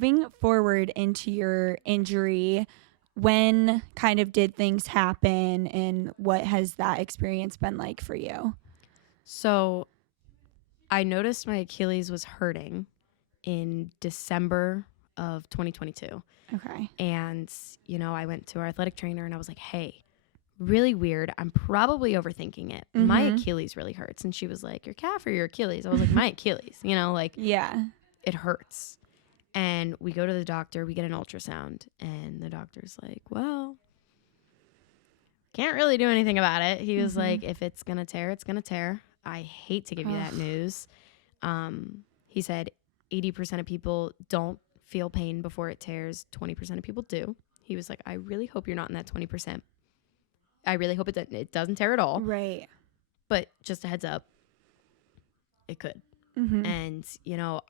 moving forward into your injury, when kind of did things happen and what has that experience been like for you? So I noticed my Achilles was hurting in December of 2022. Okay. And, I went to our athletic trainer and I was like, hey, really weird. I'm probably overthinking it. My Achilles really hurts. And she was like, your calf or your Achilles? I was like, my Achilles, Yeah. it hurts. And we go to the doctor, we get an ultrasound, and the doctor's like, well, can't really do anything about it. He was like, if it's going to tear, it's going to tear. I hate to give you that news. He said 80% of people don't feel pain before it tears. 20% of people do. He was like, I really hope you're not in that 20%. I really hope it doesn't tear at all. Right. But just a heads up, it could. And,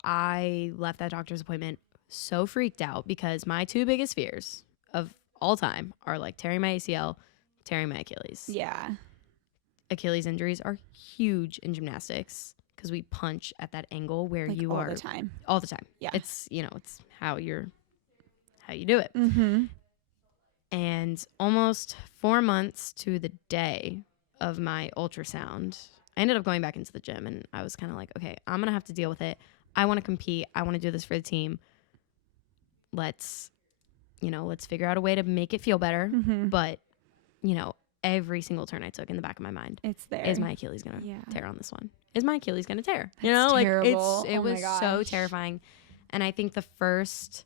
I left that doctor's appointment so freaked out because my two biggest fears of all time are like tearing my ACL, tearing my Achilles. Yeah. Achilles injuries are huge in gymnastics because we punch at that angle where Like you all are the time. all the time. Yeah. It's, it's how you do it. And almost 4 months to the day of my ultrasound, I ended up going back into the gym and I was kind of like, okay, I'm going to have to deal with it. I want to compete. I want to do this for the team. Let's figure out a way to make it feel better. But, every single turn I took in the back of my mind, it's there. Is my Achilles going to tear on this one? Is my Achilles going to tear? That's terrible. It was so terrifying. And I think the first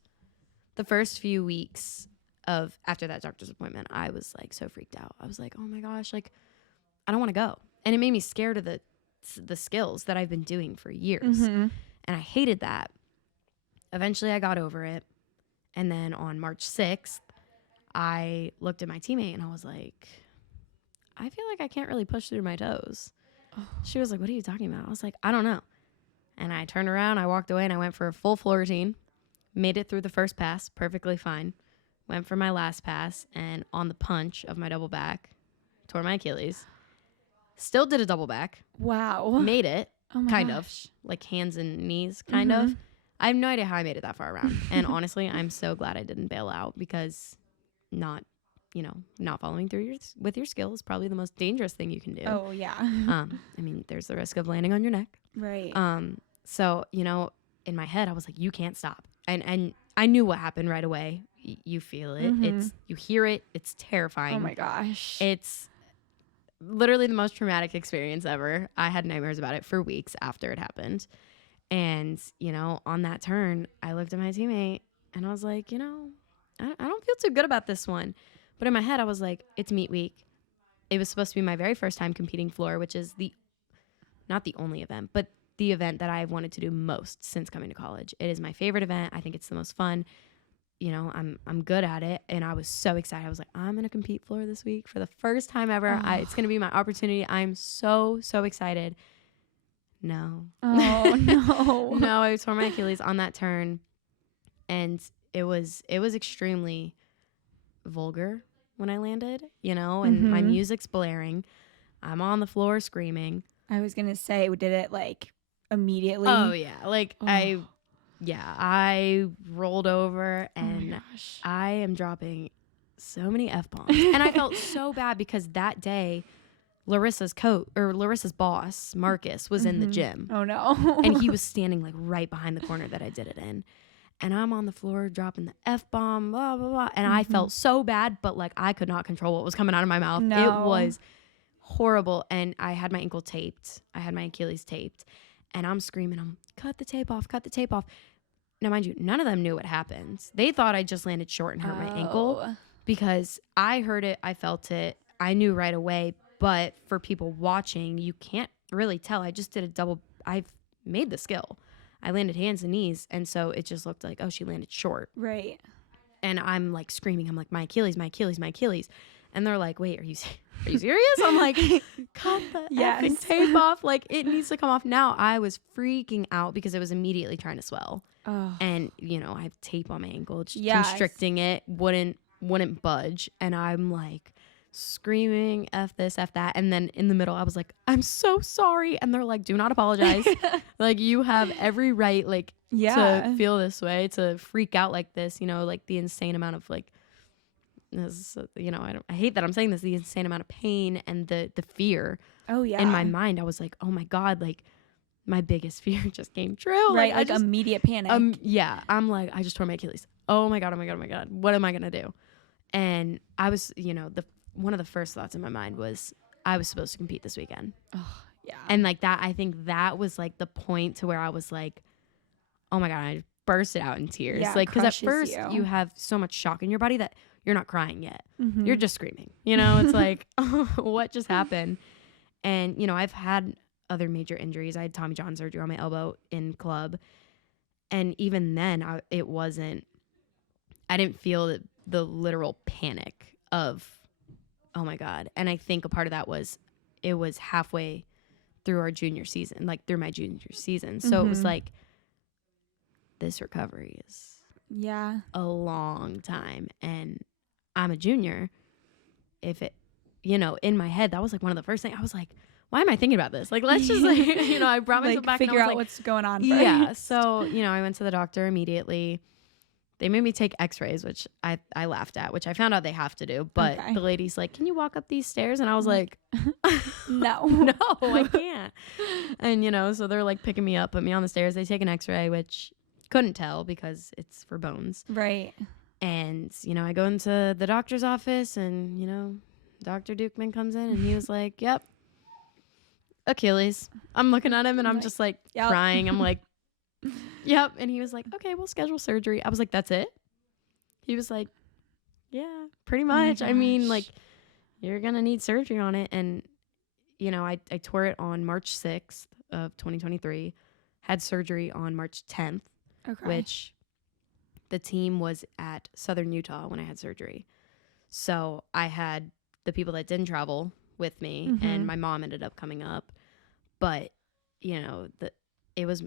few weeks after that doctor's appointment, I was like so freaked out. I was like, oh my gosh, like I don't want to go. And it made me scared of the skills that I've been doing for years. And I hated that. Eventually I got over it. And then on March 6th, I looked at my teammate and I was like, I feel like I can't really push through my toes. She was like, what are you talking about? I was like, I don't know. And I turned around, I walked away and I went for a full floor routine, made it through the first pass perfectly fine. Went for my last pass and on the punch of my double back, tore my Achilles. Still did a double back. Wow. Made it, kind gosh. of, like hands and knees, kind of. I have no idea how I made it that far around. And honestly, I'm so glad I didn't bail out because not following through with your skill is probably the most dangerous thing you can do. Oh, yeah. I mean, there's the risk of landing on your neck. Right. So, in my head, I was like, you can't stop. And I knew what happened right away. You feel it. You hear it. It's terrifying. Oh my gosh. It's literally the most traumatic experience ever. I had nightmares about it for weeks after it happened. And, on that turn, I looked at my teammate and I was like, I don't feel too good about this one. But in my head, I was like, it's meet week. It was supposed to be my very first time competing floor, which is not the only event, but the event that I've wanted to do most since coming to college. It is my favorite event. I think it's the most fun. I'm good at it. And I was so excited. I was like, I'm going to compete floor this week for the first time ever. It's going to be my opportunity. I'm so, so excited. No. Oh, no. No, I tore my Achilles on that turn. And it was extremely vulgar when I landed, and my music's blaring. I'm on the floor screaming. I was going to say, did it like immediately? Oh, yeah. I rolled over and I am dropping so many F-bombs. And I felt so bad because that day, Larissa's boss, Marcus, was in the gym. Oh, no. And he was standing like right behind the corner that I did it in. And I'm on the floor dropping the F-bomb, blah, blah, blah. And I felt so bad, but like I could not control what was coming out of my mouth. No. It was horrible. And I had my ankle taped. I had my Achilles taped. And I'm screaming, cut the tape off, cut the tape off. Now, mind you, none of them knew what happened. They thought I just landed short and hurt my ankle because I heard it. I felt it. I knew right away. But for people watching, you can't really tell. I just did I've made the skill. I landed hands and knees. And so it just looked like, oh, she landed short. Right. And I'm like screaming. I'm like, my Achilles, my Achilles, my Achilles. And they're like, wait, are you serious? I'm like, cut the effing tape off. Like, it needs to come off now. I was freaking out because it was immediately trying to swell. Oh. And, I have tape on my ankle. It's constricting it. Wouldn't budge. And I'm like screaming, F this, F that. And then in the middle, I was like, I'm so sorry. And they're like, do not apologize. Like, you have every right, like, to feel this way, to freak out like this, you know, like the insane amount of like, this, you know, I hate that I'm saying this, the insane amount of pain and the fear. Oh yeah. In my mind, I was like, oh my God, like my biggest fear just came true. Right, like immediate panic. Yeah, I'm like, I just tore my Achilles. Oh my God, oh my God, oh my God. What am I gonna do? And I was, you know, one of the first thoughts in my mind was I was supposed to compete this weekend. Oh yeah. And like that, I think that was like the point to where I was like, oh my God, I bursted out in tears. Yeah, like, because at first you have so much shock in your body that you're not crying yet. Mm-hmm. You're just screaming. You know, it's like, oh, what just happened? And, you know, I've had other major injuries. I had Tommy John surgery on my elbow in club. And even then, I didn't feel the literal panic of, oh my God. And I think a part of that was, it was halfway through our junior season, like through my junior season. So it was like, this recovery is a long time. And I'm a junior. If it, you know, in my head, that was like one of the first things I was like, why am I thinking about this? Like, let's just like, you know, I brought myself back figure and I was out like, what's going on. Yeah. So, you know, I went to the doctor immediately. They made me take x-rays, which I laughed at, which I found out they have to do. But the lady's like, can you walk up these stairs? And I was like, no, I can't. And, you know, so they're like picking me up, put me on the stairs. They take an x-ray, which couldn't tell because it's for bones. Right. And, you know, I go into the doctor's office and, you know, Dr. Dukeman comes in and he was like, yep, Achilles. I'm looking at him and I'm just like crying. I'm like, yep. And he was like, okay, we'll schedule surgery. I was like, that's it? He was like, yeah, pretty much. I mean, like, you're going to need surgery on it. And, you know, I tore it on March 6th of 2023, had surgery on March 10th, which the team was at Southern Utah when I had surgery. So I had the people that didn't travel with me and my mom ended up coming up. But, you know, it was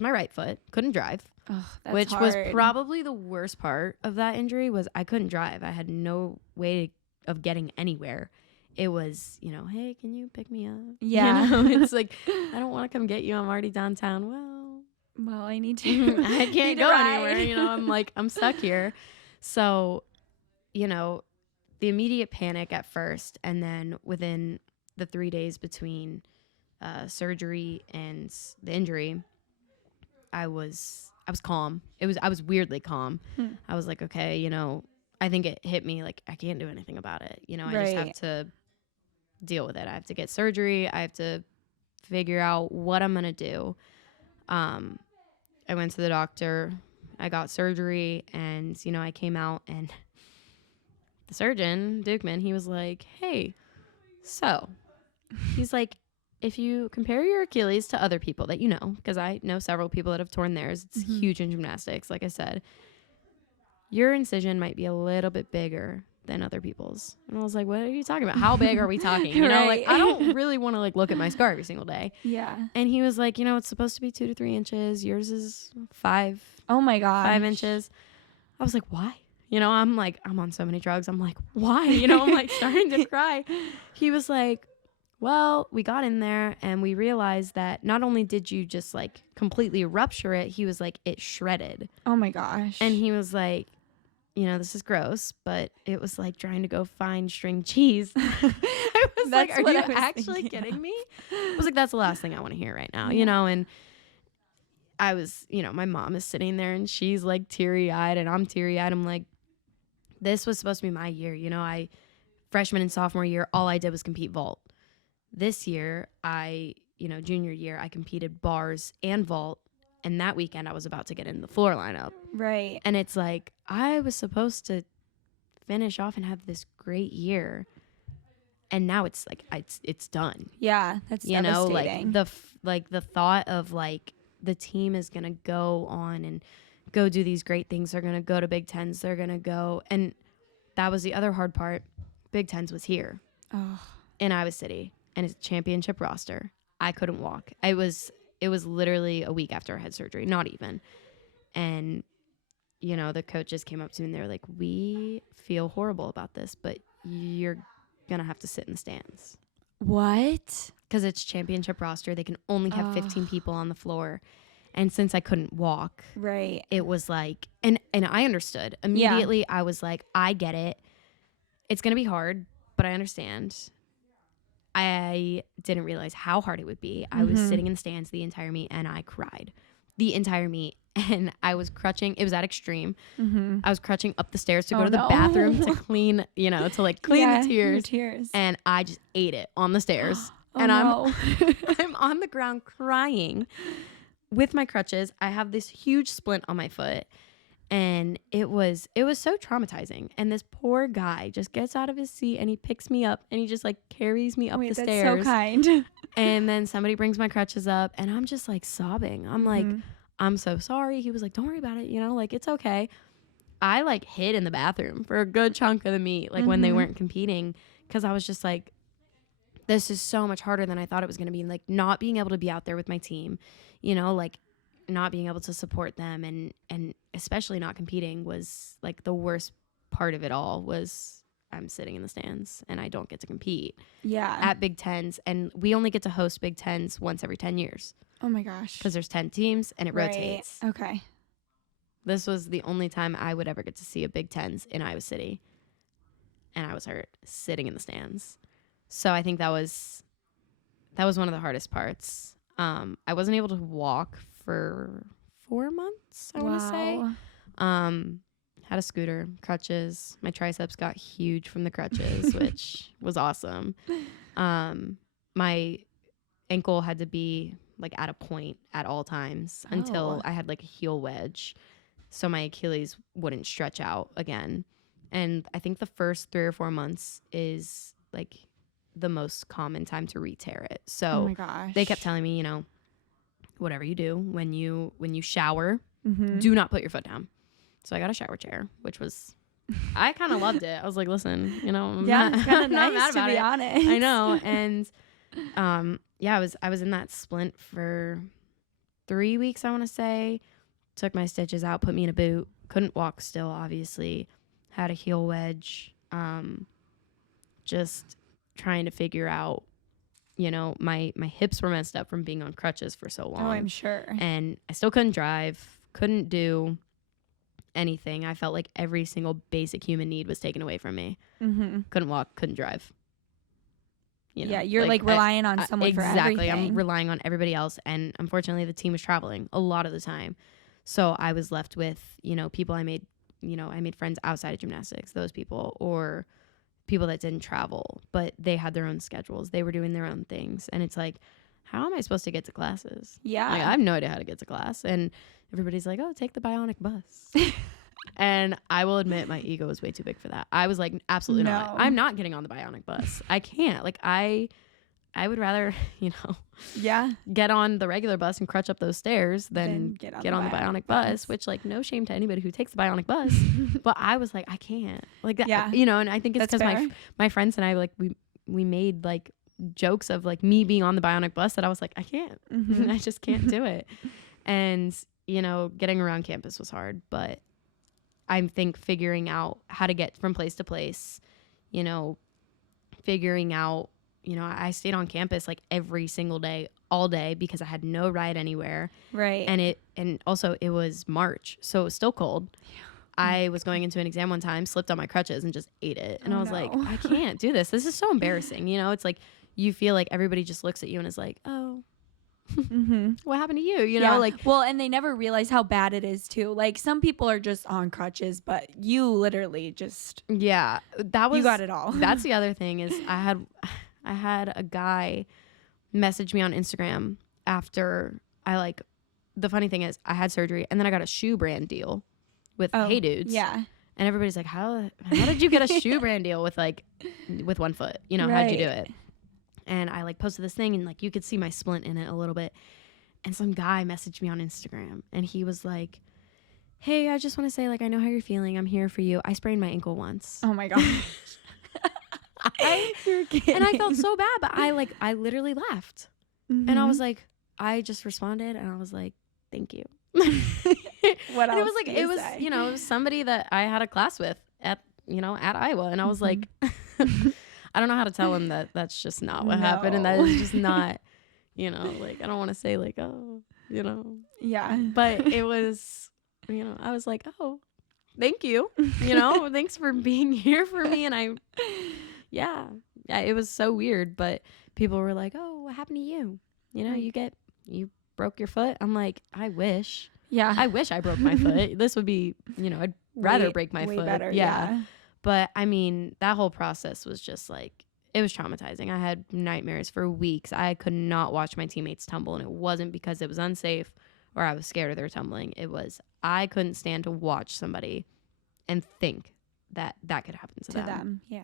my right foot. Couldn't drive. Oh, that's which hard. was probably the worst part of that injury was I couldn't drive. I had no way of getting anywhere. It was, you know, hey, can you pick me up? Yeah. You know, it's like, I don't want to come get you. I'm already downtown. Well, I need to. I can't go anywhere. You know, I'm like, I'm stuck here. So, you know, the immediate panic at first. And then within the 3 days between surgery and the injury, I was calm. I was weirdly calm. I was like, okay, you know, I think it hit me like I can't do anything about it. You know, I just have to deal with it. I have to get surgery. I have to figure out what I'm going to do. I went to the doctor. I got surgery and, you know, I came out and the surgeon, Dukeman, he was like, hey, so he's like, if you compare your Achilles to other people that you know, because I know several people that have torn theirs, it's huge in gymnastics, like I said, your incision might be a little bit bigger than other people's. And I was like, what are you talking about? How big are we talking? You know, like I don't really want to like look at my scar every single day. Yeah. And he was like, you know, it's supposed to be 2 to 3 inches. Yours is 5. Oh my God. 5 inches. I was like, why? You know, I'm like, I'm on so many drugs. I'm like, why? You know, I'm like starting to cry. He was like, well, we got in there and we realized that not only did you just like completely rupture it, he was like, it shredded. Oh my gosh. And he was like, you know, this is gross, but it was like trying to go find string cheese. I was like, are you actually kidding me? I was like, that's the last thing I want to hear right now, you know? And I was, you know, my mom is sitting there and she's like teary-eyed and I'm teary-eyed. I'm like, this was supposed to be my year. You know, freshman and sophomore year, all I did was compete vault. This year, junior year, I competed bars and vault. And that weekend, I was about to get in the floor lineup. Right. And it's like, I was supposed to finish off and have this great year. And now it's like, it's done. Yeah, that's devastating. You know, like the thought of like, the team is going to go on and go do these great things. They're going to go to Big Tens. They're going to go. And that was the other hard part. Big Tens was here in Iowa City. And it's a championship roster. I couldn't walk. It was literally a week after I had surgery, not even. And, you know, the coaches came up to me and they were like, we feel horrible about this, but you're going to have to sit in the stands. What? Because it's championship roster. They can only have 15 people on the floor. And since I couldn't walk, right, it was like, and I understood. Immediately, I was like, I get it. It's going to be hard, but I understand. I didn't realize how hard it would be. I was sitting in the stands the entire meet, and I cried the entire meet. And I was crutching. It was at extreme. I was crutching up the stairs to go to the bathroom to clean, to like clean the your tears. tears. And I just ate it on the stairs. I'm on the ground crying with my crutches. I have this huge splint on my foot, and it was so traumatizing. And this poor guy just gets out of his seat and he picks me up and he just like carries me up the stairs. That's so kind. And then somebody brings my crutches up and I'm just like sobbing. I'm like, I'm so sorry. He was like, don't worry about it. Like, it's okay. I like hid in the bathroom for a good chunk of the meet, like when they weren't competing, because I was just like, this is so much harder than I thought it was going to be. Like, not being able to be out there with my team, like not being able to support them and especially not competing was like the worst part of it all. Was I'm sitting in the stands and I don't get to compete at Big Tens. And we only get to host Big Tens once every 10 years. Oh my gosh. Because there's 10 teams and it rotates. Okay. This was the only time I would ever get to see a Big Tens in Iowa City. And I was hurt sitting in the stands. So I think that was one of the hardest parts. I wasn't able to walk for 4 months, I want to say. Had a scooter, crutches. My triceps got huge from the crutches, which was awesome. My ankle had to be like at a point at all times until I had like a heel wedge, so my Achilles wouldn't stretch out again. And I think the first 3 or 4 months is like the most common time to re-tear it. So oh my gosh. They kept telling me, whatever you do when you shower, do not put your foot down. So I got a shower chair, which was, I kind of loved it. I was like, listen, it's kind of nice to be honest. I know. And I was in that splint for 3 weeks, I want to say. Took my stitches out, put me in a boot. Couldn't walk still, obviously. Had a heel wedge. Just trying to figure out, my hips were messed up from being on crutches for so long. Oh, I'm sure. And I still couldn't drive, couldn't do anything. I felt like every single basic human need was taken away from me. Couldn't walk, couldn't drive. You're like relying on someone for everything. Exactly. I'm relying on everybody else. And unfortunately, the team was traveling a lot of the time. So I was left with, people I made friends outside of gymnastics, those people, or people that didn't travel, but they had their own schedules. They were doing their own things. And it's like, how am I supposed to get to classes? Yeah. Like, I have no idea how to get to class. And everybody's like, oh, take the Bionic bus. And I will admit my ego was way too big for that. I was like, absolutely not. I'm not getting on the Bionic bus. I can't. Like, I would rather, get on the regular bus and crutch up those stairs than get on the Bionic bus, which, like, no shame to anybody who takes the Bionic bus. But I was like, I can't. Like, that, and I think it's because my friends and I, like, we made, like, jokes of, like, me being on the Bionic bus that I was like, I can't. I just can't do it. And, getting around campus was hard. But I think figuring out how to get from place to place, figuring out, I stayed on campus like every single day, all day, because I had no ride anywhere. Right. And also it was March, so it was still cold. Yeah. I was going into an exam one time, slipped on my crutches and just ate it. And I was like, I can't do this. This is so embarrassing. It's like you feel like everybody just looks at you and is like, oh, what happened to you? Like, well, and they never realize how bad it is too. Like, some people are just on crutches, but you literally just, you got it all. That's the other thing is I had a guy message me on Instagram after the funny thing is I had surgery and then I got a shoe brand deal with Hey Dudes. Yeah. And everybody's like, how did you get a shoe brand deal with with one foot? How'd you do it? And I posted this thing and you could see my splint in it a little bit. And some guy messaged me on Instagram and he was like, hey, I just want to say, I know how you're feeling. I'm here for you. I sprained my ankle once. Oh my gosh. You're kidding. And I felt so bad, but I literally laughed. And I was like, I just responded and I was like, thank you. What else? And it was it was somebody that I had a class with at Iowa. And I was like, I don't know how to tell him that that's just not what happened, and that is just not, you know, like I don't want to say like, oh, you know, Yeah. but it was, you know, I was like, oh, thank you, you know, thanks for being here for me, and yeah, it was so weird, but people were like, oh, what happened to you? You know, you broke your foot. I'm like, I wish I broke my foot. This would be, you know, I'd rather break my way foot. better. Yeah. But I mean, that whole process was just like, it was traumatizing. I had nightmares for weeks. I could not watch my teammates tumble. And it wasn't because it was unsafe or I was scared of their tumbling. It was, I couldn't stand to watch somebody and think that that could happen to them. Yeah.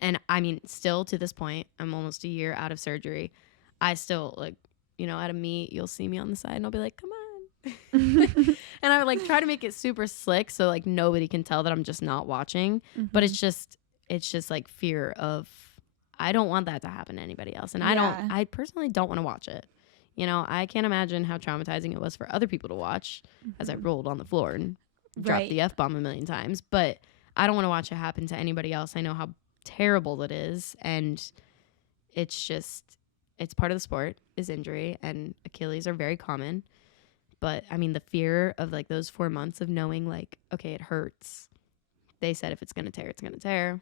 And I mean, still to this point, I'm almost a year out of surgery. I still, like, you know, at a meet, you'll see me on the side and I'll be like, come on. And I would like try to make it super slick so like nobody can tell that I'm just not watching. But it's just like fear of, I don't want that to happen to anybody else. And I personally don't want to watch it. You know, I can't imagine how traumatizing it was for other people to watch as I rolled on the floor and dropped the F-bomb a million times. But I don't want to watch it happen to anybody else. I know how terrible it is. And it's part of the sport is injury, and Achilles are very common. But I mean, the fear of like those 4 months of knowing like, okay, it hurts. They said if it's going to tear, it's going to tear.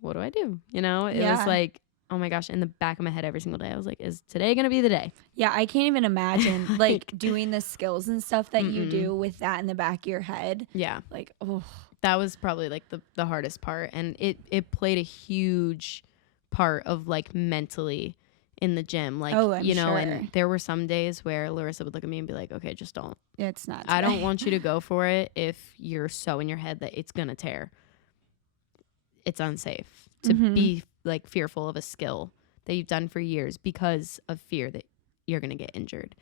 What do I do? You know, it was like, oh my gosh, in the back of my head every single day. I was like, is today going to be the day? Yeah, I can't even imagine like doing the skills and stuff that you do with that in the back of your head. Yeah. Like, oh. That was probably like the hardest part. And it played a huge part of like mentally in the gym, like, you know, and there were some days where Larissa would look at me and be like, okay, just don't. It's not today. I don't want you to go for it if you're so in your head that it's going to tear. It's unsafe to be like fearful of a skill that you've done for years because of fear that you're going to get injured.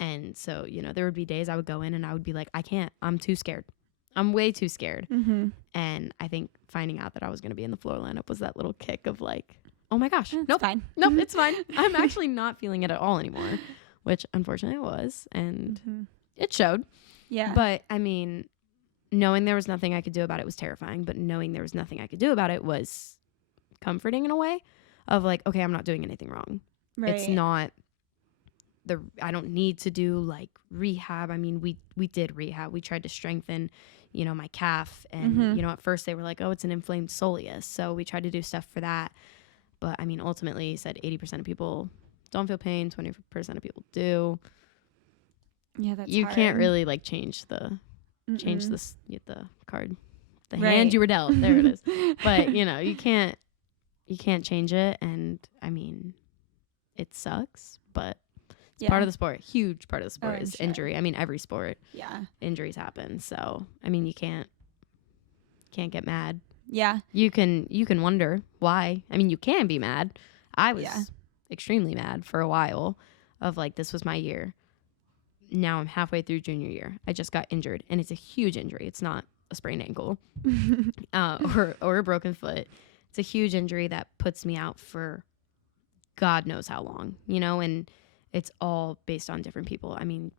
And so, you know, there would be days I would go in and I would be like, I can't, I'm too scared. I'm way too scared. And I think finding out that I was going to be in the floor lineup was that little kick of like, oh my gosh, nope, fine. Nope, it's fine. I'm actually not feeling it at all anymore, which unfortunately it was. And it showed. Yeah. But I mean, knowing there was nothing I could do about it was terrifying. But knowing there was nothing I could do about it was comforting in a way of like, okay, I'm not doing anything wrong. Right. It's not I don't need to do like rehab. I mean, we did rehab. We tried to strengthen, you know, my calf. And, you know, at first they were like, oh, it's an inflamed soleus. So we tried to do stuff for that. But I mean, ultimately, he said 80% of people don't feel pain, 20% of people do. Yeah, that's you hard. can't really like change the card, the hand you were dealt. There it is. But you know, you can't change it. And I mean, it sucks, but it's part of the sport. Huge part of the sport is injury. I mean, every sport, injuries happen. So I mean, you can't get mad. Yeah. You can wonder why. I mean, you can be mad. I was extremely mad for a while of like, this was my year. Now I'm halfway through junior year. I just got injured, and it's a huge injury. It's not a sprained ankle or a broken foot. It's a huge injury that puts me out for God knows how long, you know, and it's all based on different people. I mean,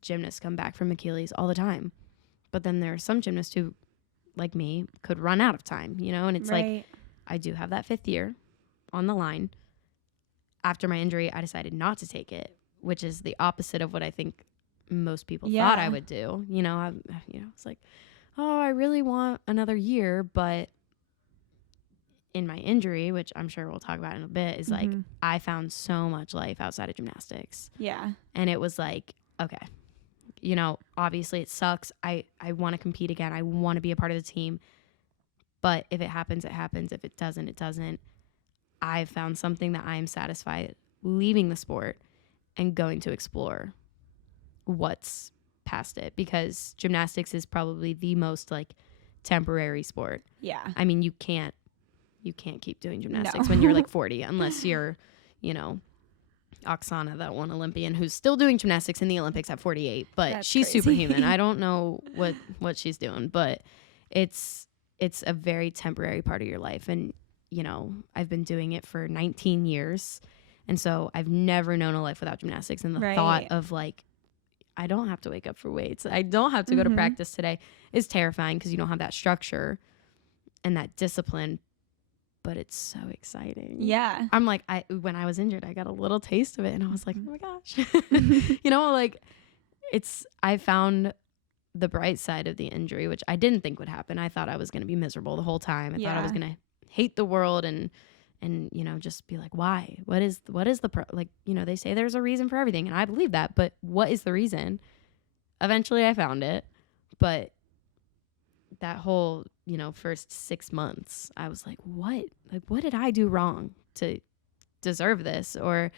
gymnasts come back from Achilles all the time, but then there are some gymnasts who, like me, could run out of time, you know, and it's like, I do have that 5th year on the line. After my injury, I decided not to take it, which is the opposite of what I think most people thought I would do. You know, it's like, oh, I really want another year, but in my injury, which I'm sure we'll talk about in a bit, is like, I found so much life outside of gymnastics. Yeah. And it was like, okay, you know, obviously it sucks. I want to compete again. I want to be a part of the team. But if it happens, it happens. If it doesn't, it doesn't. I've found something that I am satisfied leaving the sport and going to explore what's past it, because gymnastics is probably the most like temporary sport. Yeah. I mean, you can't keep doing gymnastics when you're like 40 unless you're, you know, Oksana, that one Olympian who's still doing gymnastics in the Olympics at 48, but That's she's crazy. superhuman. I don't know what she's doing, but it's a very temporary part of your life. And, you know, I've been doing it for 19 years. And so I've never known a life without gymnastics. And the thought of like, I don't have to wake up for weights, I don't have to go to practice today, is terrifying because you don't have that structure and that discipline. but it's so exciting. Yeah. I'm like, when I was injured, I got a little taste of it, and I was like, oh my gosh. Like I found the bright side of the injury, which I didn't think would happen. I thought I was going to be miserable the whole time. I thought I was going to hate the world and just be like, why? What is the they say there's a reason for everything, and I believe that, but what is the reason? Eventually I found it, but that whole, first 6 months, I was like, what? Like, what did I do wrong to deserve this? Or,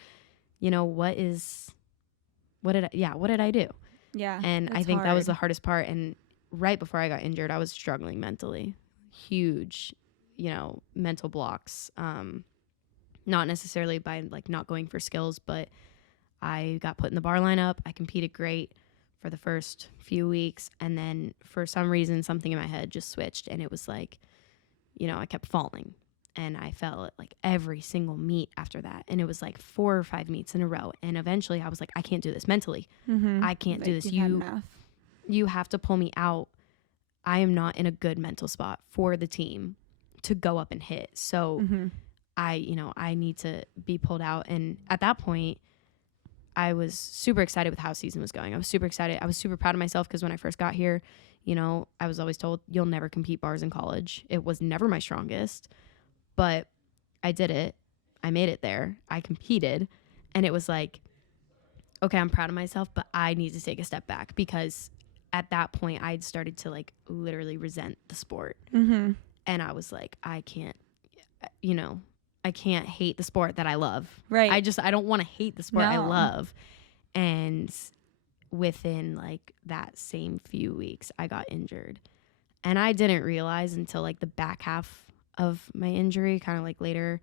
what did I do? Yeah. And I think that was the hardest part. And right before I got injured, I was struggling mentally. Huge, mental blocks. Not necessarily by like not going for skills, but I got put in the bar lineup. I competed great for the first few weeks, and then for some reason something in my head just switched, and it was like, I kept falling, and I fell at like every single meet after that, and it was like 4 or 5 meets in a row, and eventually I was like, I can't do this mentally. I can't do this. You have to pull me out. I am not in a good mental spot for the team to go up and hit. So I need to be pulled out. And at that point, I was super excited with how season was going. I was super excited. I was super proud of myself because when I first got here, I was always told you'll never compete bars in college. It was never my strongest, but I did it. I made it there. I competed, and it was like, okay, I'm proud of myself, but I need to take a step back because at that point I'd started to like literally resent the sport. And I was like, I can't hate the sport that I love. Right. I don't want to hate the sport I love. And within like that same few weeks, I got injured. And I didn't realize until like the back half of my injury, kind of like later,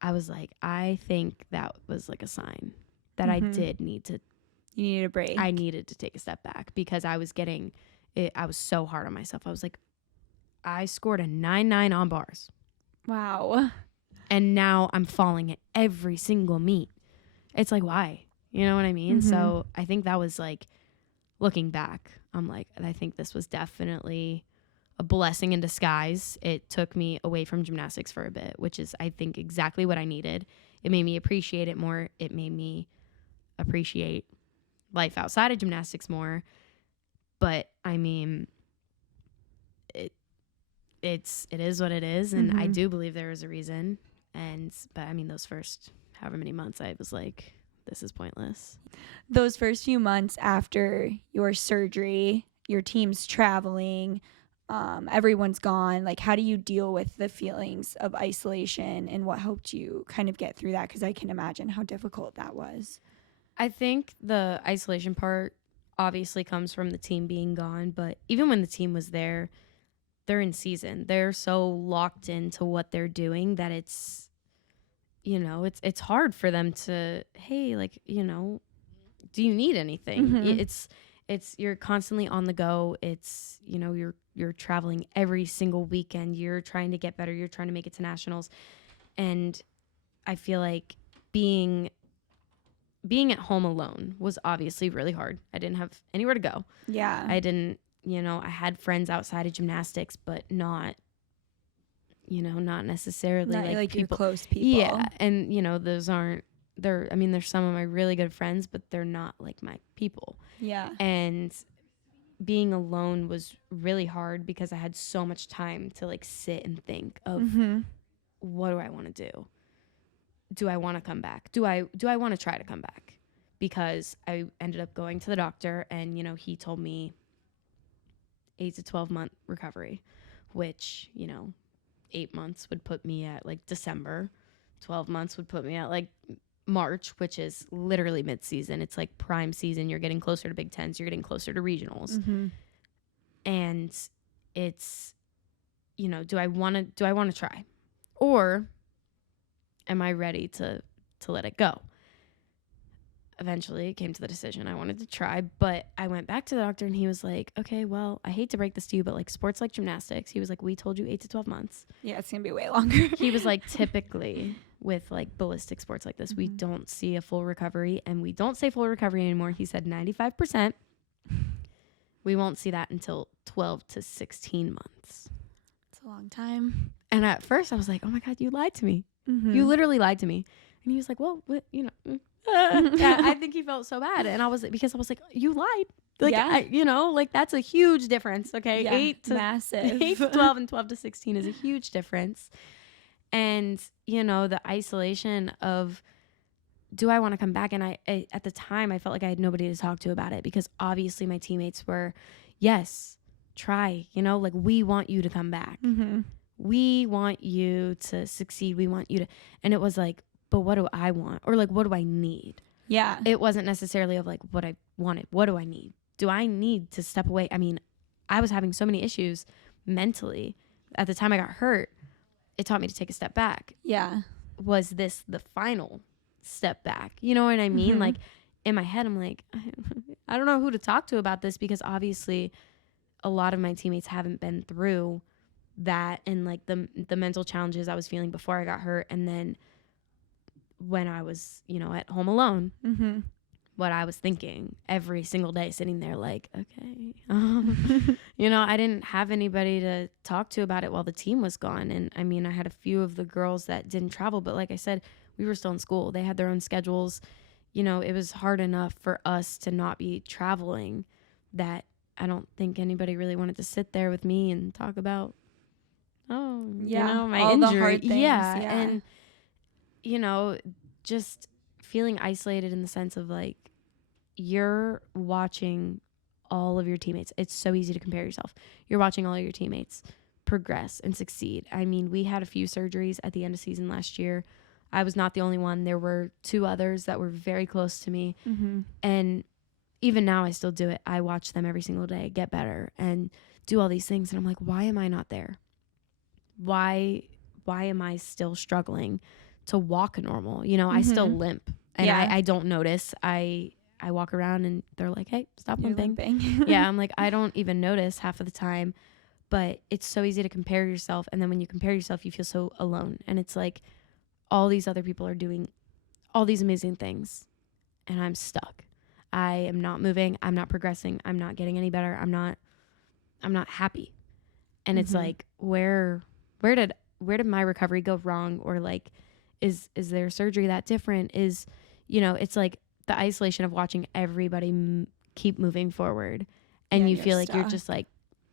I was like, I think that was like a sign that I did need to. You needed a break. I needed to take a step back because I was getting it. I was so hard on myself. I was like, I scored a 9.9 on bars. Wow. And now I'm falling at every single meet. It's like, why? You know what I mean? So I think that was like, looking back, I'm like, I think this was definitely a blessing in disguise. It took me away from gymnastics for a bit, which is, I think, exactly what I needed. It made me appreciate it more. It made me appreciate life outside of gymnastics more. But I mean, it is what it is. And I do believe there was a reason. But I mean, those first however many months, I was like, this is pointless. Those first few months after your surgery, your team's traveling, everyone's gone. Like, how do you deal with the feelings of isolation, and what helped you kind of get through that? Because I can imagine how difficult that was. I think the isolation part obviously comes from the team being gone, but even when the team was there, they're in season. They're so locked into what they're doing that it's hard for them to, hey, like, do you need anything? It's you're constantly on the go. It's, you're traveling every single weekend. You're trying to get better. You're trying to make it to nationals. And I feel like being at home alone was obviously really hard. I didn't have anywhere to go. Yeah. I didn't, I had friends outside of gymnastics, but not necessarily Not like people. your close people. Yeah. And, those aren't, there's some of my really good friends, but they're not like my people. Yeah. And being alone was really hard because I had so much time to like sit and think of what do I want to do? Do I want to come back? Do I want to try to come back? Because I ended up going to the doctor, and, he told me 8 to 12 month recovery, which, 8 months would put me at like December. 12 months would put me at like March, which is literally mid-season. It's like prime season. You're getting closer to Big Tens. You're getting closer to regionals. And it's, do I want to try? Or am I ready to let it go? Eventually it came to the decision I wanted to try, but I went back to the doctor, and he was like, okay, well, I hate to break this to you, but like sports like gymnastics, he was like, we told you 8 to 12 months. Yeah, it's going to be way longer. He was like, typically with like ballistic sports like this, we don't see a full recovery, and we don't say full recovery anymore. He said 95%. We won't see that until 12 to 16 months. It's It's a long time. And at first I was like, oh my God, you lied to me. Mm-hmm. You literally lied to me. And he was like, well, yeah, I think he felt so bad. And I was like, you lied. Like, Yeah. That's a huge difference. Okay. Yeah, massive. 8 to 12 and 12 to 16 is a huge difference. And, the isolation of, do I want to come back? And I at the time, I felt like I had nobody to talk to about it, because obviously my teammates were, yes, try, like, we want you to come back. Mm-hmm. We want you to succeed. We want you to, and it was like, but what do I want? Or like, what do I need? Yeah. It wasn't necessarily of like what I wanted. What do I need? Do I need to step away? I mean, I was having so many issues mentally. At the time I got hurt, it taught me to take a step back. Yeah. Was this the final step back? You know what I mean? Mm-hmm. Like, in my head, I'm like, I don't know who to talk to about this, because obviously a lot of my teammates haven't been through that, and like the mental challenges I was feeling before I got hurt, and then when I was, at home alone, Mm-hmm. what I was thinking every single day, sitting there like, okay, I didn't have anybody to talk to about it while the team was gone. And I mean, I had a few of the girls that didn't travel, but like I said, we were still in school. They had their own schedules. It was hard enough for us to not be traveling, that I don't think anybody really wanted to sit there with me and talk about, my all injury. the hard things. Yeah. Yeah. And, just feeling isolated in the sense of like, you're watching all of your teammates. It's so easy to compare yourself. You're watching all of your teammates progress and succeed. I mean, we had a few surgeries at the end of season last year. I was not the only one. There were 2 others that were very close to me. Mm-hmm. And even now I still do it. I watch them every single day get better and do all these things. And I'm like, why am I not there? Why am I still struggling to walk normal? I still limp, and I don't notice. I walk around and they're like, hey, stop limping. Yeah, I'm like, I don't even notice half of the time. But it's so easy to compare yourself. And then when you compare yourself, you feel so alone. And it's like, all these other people are doing all these amazing things, and I'm stuck. I am not moving. I'm not progressing. I'm not getting any better. I'm not happy. And it's like, where did my recovery go wrong? Or like, is their surgery that different? Is, it's like the isolation of watching everybody keep moving forward, and you feel like you're just like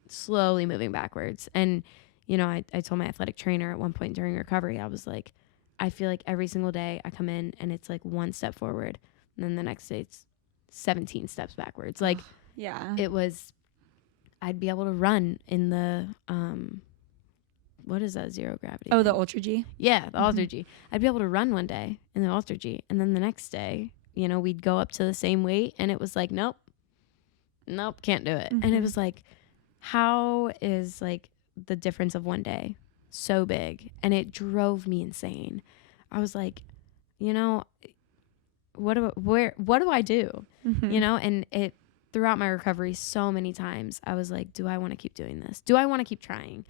slowly moving backwards. And, I told my athletic trainer at one point during recovery, I was like, I feel like every single day I come in and it's like 1 step forward, and then the next day it's 17 steps backwards. Like, yeah, I'd be able to run in the, what is that, zero gravity? Oh, the Ultra G? Yeah, the Ultra G. I'd be able to run one day in the Ultra G, and then the next day, we'd go up to the same weight, and it was like, nope, can't do it. And it was like, how is like the difference of one day so big? And it drove me insane. I was like, what do I do? And it, throughout my recovery, so many times I was like, do I want to keep doing this? Do I want to keep trying?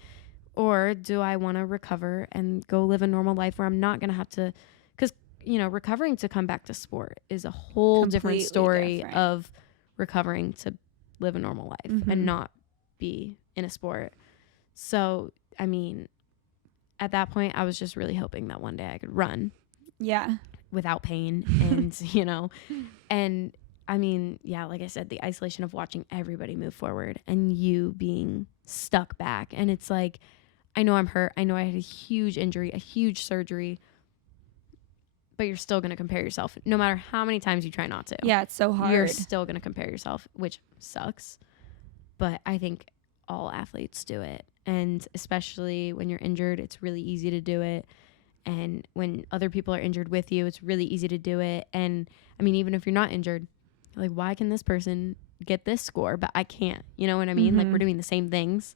Or do I want to recover and go live a normal life where I'm not going to have to, because, recovering to come back to sport is a whole different story of recovering to live a normal life and not be in a sport. So, I mean, at that point, I was just really hoping that one day I could run. Yeah. Without pain and, and I mean, yeah, like I said, the isolation of watching everybody move forward and you being stuck back. And it's like, I know I'm hurt. I know I had a huge injury, a huge surgery, but you're still going to compare yourself no matter how many times you try not to. Yeah, it's so hard. You're still going to compare yourself, which sucks. But I think all athletes do it. And especially when you're injured, it's really easy to do it. And when other people are injured with you, it's really easy to do it. And I mean, even if you're not injured, like, why can this person get this score, but I can't? You know what I mean? Like, we're doing the same things.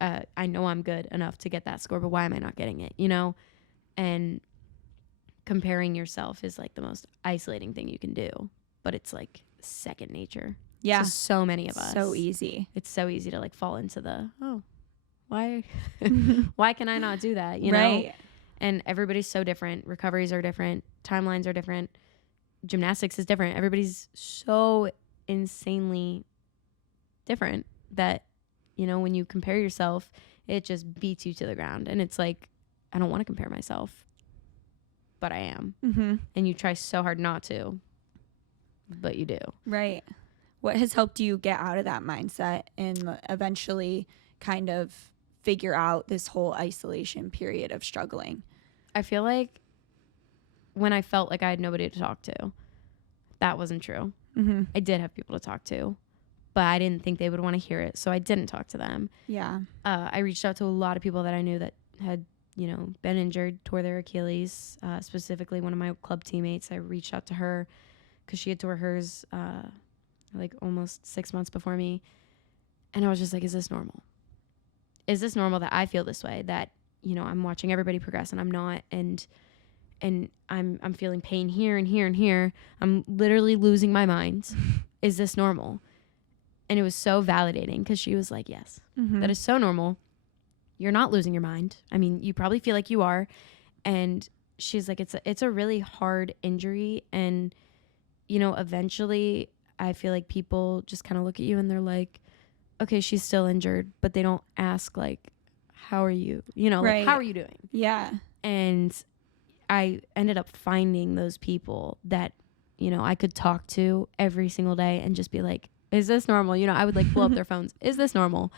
I know I'm good enough to get that score, but why am I not getting it? And comparing yourself is like the most isolating thing you can do, but it's like second nature. Yeah. To so many of us. So easy. It's so easy to like fall into the, why can I not do that? Right. And everybody's so different. Recoveries are different. Timelines are different. Gymnastics is different. Everybody's so insanely different that, when you compare yourself, it just beats you to the ground. And it's like, I don't want to compare myself, but I am. Mm-hmm. And you try so hard not to, but you do. Right. What has helped you get out of that mindset and eventually kind of figure out this whole isolation period of struggling? I feel like when I felt like I had nobody to talk to, that wasn't true. Mm-hmm. I did have people to talk to, but I didn't think they would want to hear it, so I didn't talk to them. Yeah. I reached out to a lot of people that I knew that had, been injured, tore their Achilles. Specifically, one of my club teammates, I reached out to her because she had tore hers like almost 6 months before me. And I was just like, is this normal? Is this normal that I feel this way? That, I'm watching everybody progress and I'm not, and I'm feeling pain here and here and here. I'm literally losing my mind. Is this normal? And it was so validating because she was like, yes, that is so normal. You're not losing your mind. I mean, you probably feel like you are. And she's like, it's a really hard injury. And, eventually I feel like people just kind of look at you and they're like, okay, she's still injured, but they don't ask like, how are you? Right. Like, how are you doing? Yeah. And I ended up finding those people that, I could talk to every single day and just be like, is this normal? I would like pull up their phones. Is this normal?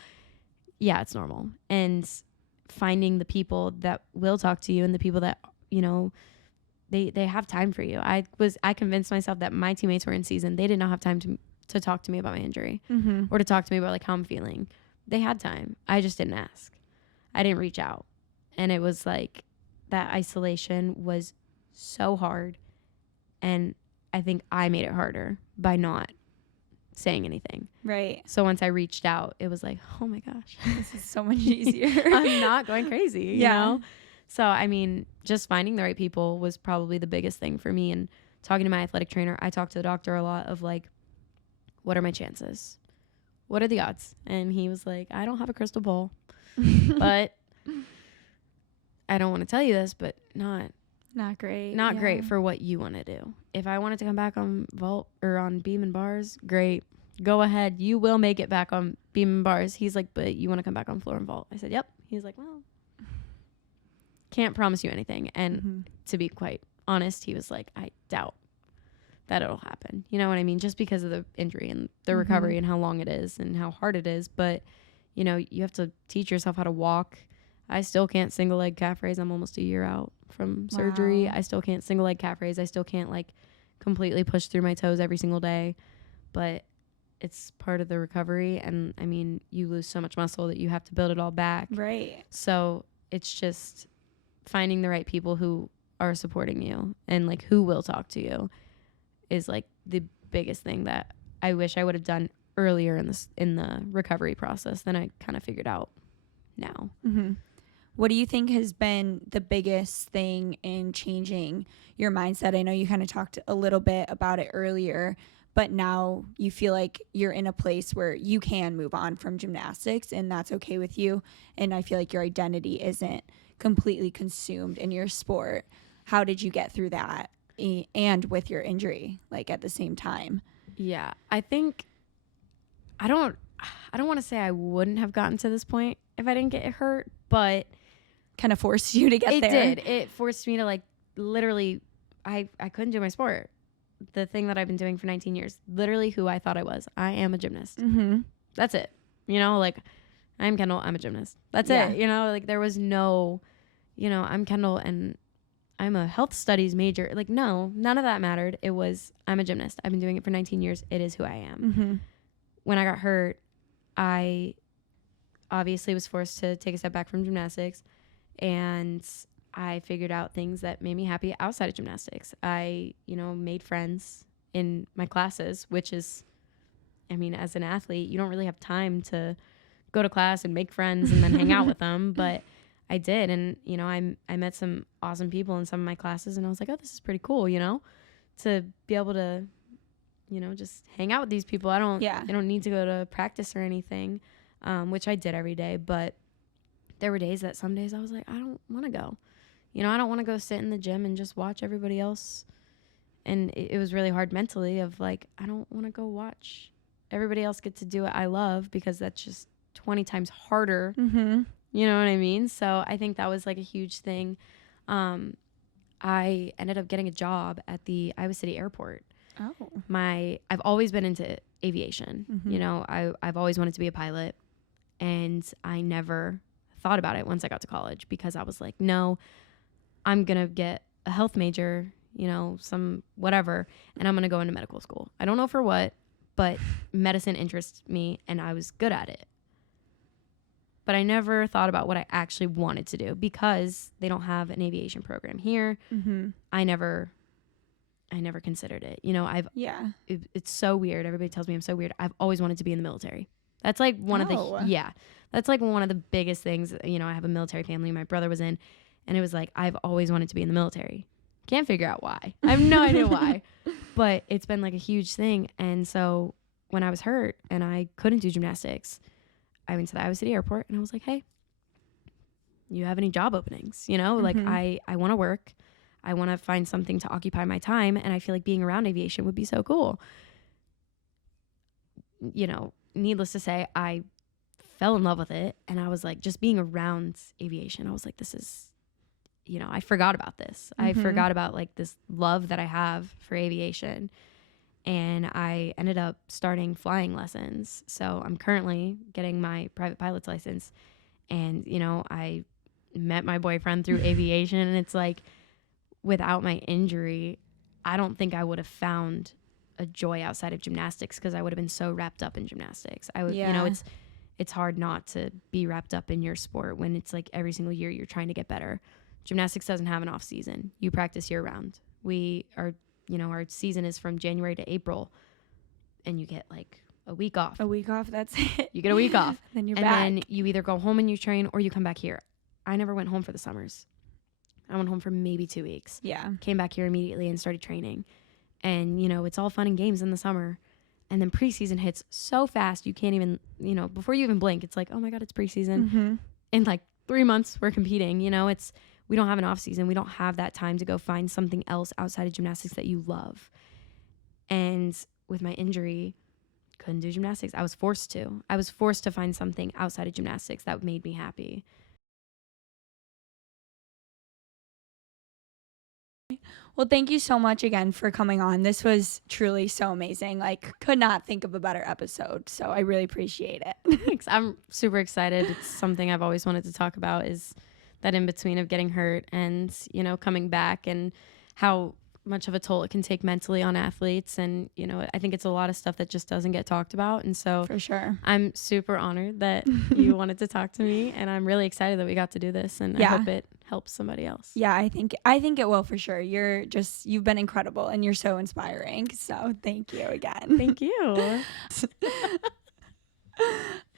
Yeah, it's normal. And finding the people that will talk to you and the people that, they have time for you. I convinced myself that my teammates were in season. They did not have time to talk to me about my injury or to talk to me about like how I'm feeling. They had time. I just didn't ask. I didn't reach out. And it was like that isolation was so hard. And I think I made it harder by not saying anything. Right. So once I reached out, it was like, oh my gosh, this is so much easier. I'm not going crazy, you Yeah. know? So, I mean, just finding the right people was probably the biggest thing for me. And talking to my athletic trainer, I talked to the doctor a lot of like, what are my chances? What are the odds? And he was like, I don't have a crystal ball, but I don't want to tell you this, but not great. Not great for what you want to do. If I wanted to come back on vault or on beam and bars, great. Go ahead. You will make it back on beam and bars. He's like, but you want to come back on floor and vault? I said, yep. He's like, well, can't promise you anything. And to be quite honest, he was like, I doubt that it'll happen. You know what I mean? Just because of the injury and the recovery and how long it is and how hard it is. But, you have to teach yourself how to walk. I still can't single leg calf raise. I'm almost a year out from surgery. I still can't single leg calf raise. I still can't like completely push through my toes every single day, but it's part of the recovery. And I mean, you lose so much muscle that you have to build it all back. Right. So it's just finding the right people who are supporting you and like who will talk to you is like the biggest thing that I wish I would have done earlier in the recovery process than I kind of figured out now. What do you think has been the biggest thing in changing your mindset? I know you kind of talked a little bit about it earlier, but now you feel like you're in a place where you can move on from gymnastics and that's okay with you. And I feel like your identity isn't completely consumed in your sport. How did you get through that and with your injury, like at the same time? Yeah, I think I don't want to say I wouldn't have gotten to this point if I didn't get hurt, but kind of forced you to get there. It did. It forced me to like literally, I couldn't do my sport. The thing that I've been doing for 19 years, literally who I thought I was. I am a gymnast. That's it. Like I'm Kendall, I'm a gymnast. That's it. Like there was no, I'm Kendall and I'm a health studies major. Like, no, none of that mattered. It was, I'm a gymnast. I've been doing it for 19 years. It is who I am. When I got hurt, I obviously was forced to take a step back from gymnastics, and I figured out things that made me happy outside of gymnastics. I, made friends in my classes, which is, I mean, as an athlete, you don't really have time to go to class and make friends and then hang out with them, but I did. And, I met some awesome people in some of my classes, and I was like, oh, this is pretty cool, to be able to, just hang out with these people. I don't need to go to practice or anything, which I did every day. But there were days that some days I was like, I don't want to go. I don't want to go sit in the gym and just watch everybody else. And it was really hard mentally of like, I don't want to go watch everybody else get to do what I love, because that's just 20 times harder You know what I mean? So I think that was like a huge thing. I ended up getting a job at the Iowa City airport. Oh. I've always been into aviation. Mm-hmm. You know, I've always wanted to be a pilot, and I never thought about it once I got to college because I was like, no, I'm going to get a health major, you know, some whatever, and I'm going to go into medical school. I don't know for what, but medicine interests me and I was good at it. But I never thought about what I actually wanted to do because they don't have an aviation program here. Mm-hmm. I never considered it. You know, it's so weird. Everybody tells me I'm so weird. I've always wanted to be in the military. That's like one of that's like one of the biggest things. You know, I have a military family. My brother was in, and it was like, I've always wanted to be in the military. Can't figure out why. I have no idea why, but it's been like a huge thing. And so when I was hurt and I couldn't do gymnastics, I went to the Iowa City airport and I was like, hey, you have any job openings? You know, like I want to work. I want to find something to occupy my time. And I feel like being around aviation would be so cool. You know, needless to say, I fell in love with it. And I was like, just being around aviation, I was like, this is, you know, I forgot about this. I forgot about like this love that I have for aviation. And I ended up starting flying lessons. So I'm currently getting my private pilot's license. And, you know, I met my boyfriend through aviation. And it's like, without my injury, I don't think I would have found a joy outside of gymnastics because I would have been so wrapped up in gymnastics. You know, it's hard not to be wrapped up in your sport when it's like every single year you're trying to get better. Gymnastics doesn't have an off season. You practice year round. You know, our season is from January to April, and you get like a week off. A week off, that's it. You get a week off. Then you're and back. And then you either go home and you train or you come back here. I never went home for the summers. I went home for maybe 2 weeks. Yeah. Came back here immediately and started training. And, you know, it's all fun and games in the summer. And then preseason hits so fast, you can't even, you know, before you even blink, it's like, oh my God, it's preseason. In like 3 months, we're competing. You know, we don't have an off season. We don't have that time to go find something else outside of gymnastics that you love. And with my injury, couldn't do gymnastics. I was forced to find something outside of gymnastics that made me happy. Well, thank you so much again for coming on. This was truly so amazing. Like, could not think of a better episode. So I really appreciate it. Thanks. I'm super excited. It's something I've always wanted to talk about, is that in between of getting hurt and, you know, coming back, and how much of a toll it can take mentally on athletes. And, you know, I think it's a lot of stuff that just doesn't get talked about. And so for sure, I'm super honored that you wanted to talk to me, and I'm really excited that we got to do this, and I hope it helps somebody else. Yeah, I think it will for sure. You've been incredible and you're so inspiring. So thank you again. Thank you.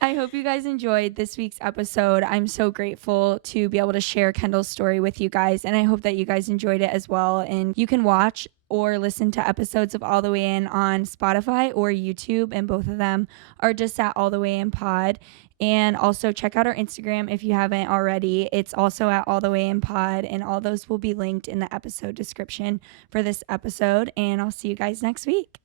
I hope you guys enjoyed this week's episode. I'm so grateful to be able to share Kendall's story with you guys, and I hope that you guys enjoyed it as well. And you can watch or listen to episodes of All the Way In on Spotify or YouTube, and both of them are just at All the Way In Pod. And also check out our Instagram if you haven't already. It's also at All the Way In Pod, and all those will be linked in the episode description for this episode. And I'll see you guys next week.